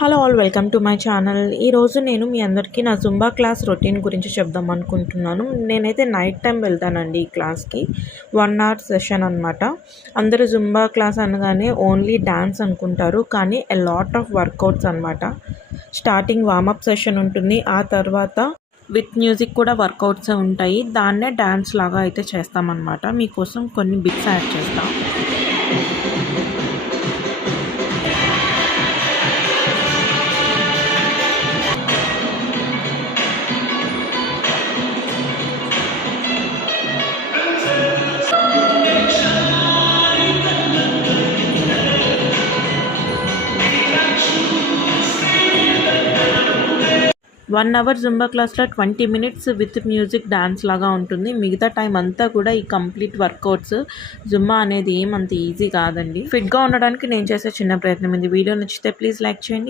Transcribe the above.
Hello all welcome to my channel. ఈరోజు నేను మీ అందరికీ నా జుంబా క్లాస్ రొటీన్ గురించి చెప్దాం అనుకుంటున్నాను. నేనైతే నైట్ టైం వెళ్తానండి ఈ క్లాస్కి. 1 అవర్ సెషన్ అనమాట. అందరూ జుంబా క్లాస్ అనగానే ఓన్లీ డ్యాన్స్ అనుకుంటారు, కానీ ఎ లాట్ ఆఫ్ వర్కౌట్స్ అనమాట. స్టార్టింగ్ వార్మప్ సెషన్ ఉంటుంది, ఆ తర్వాత విత్ మ్యూజిక్ కూడా వర్కౌట్స్ ఉంటాయి. దాన్నే డ్యాన్స్ లాగా అయితే చేస్తామన్నమాట. మీకోసం కొన్ని బిట్స్ యాడ్ చేస్తాం. 1 అవర్ జుంబా క్లాస్లో 20 మినిట్స్ విత్ మ్యూజిక్ డ్యాన్స్ లాగా ఉంటుంది. మిగతా టైం అంతా కూడా ఈ కంప్లీట్ వర్కౌట్స్. జుంబా అనేది ఏమంత ఈజీ కాదండి. ఫిట్గా ఉండడానికి నేను చేసే చిన్న ప్రయత్నం ఇది. వీడియో నచ్చితే ప్లీజ్ లైక్ చేయండి.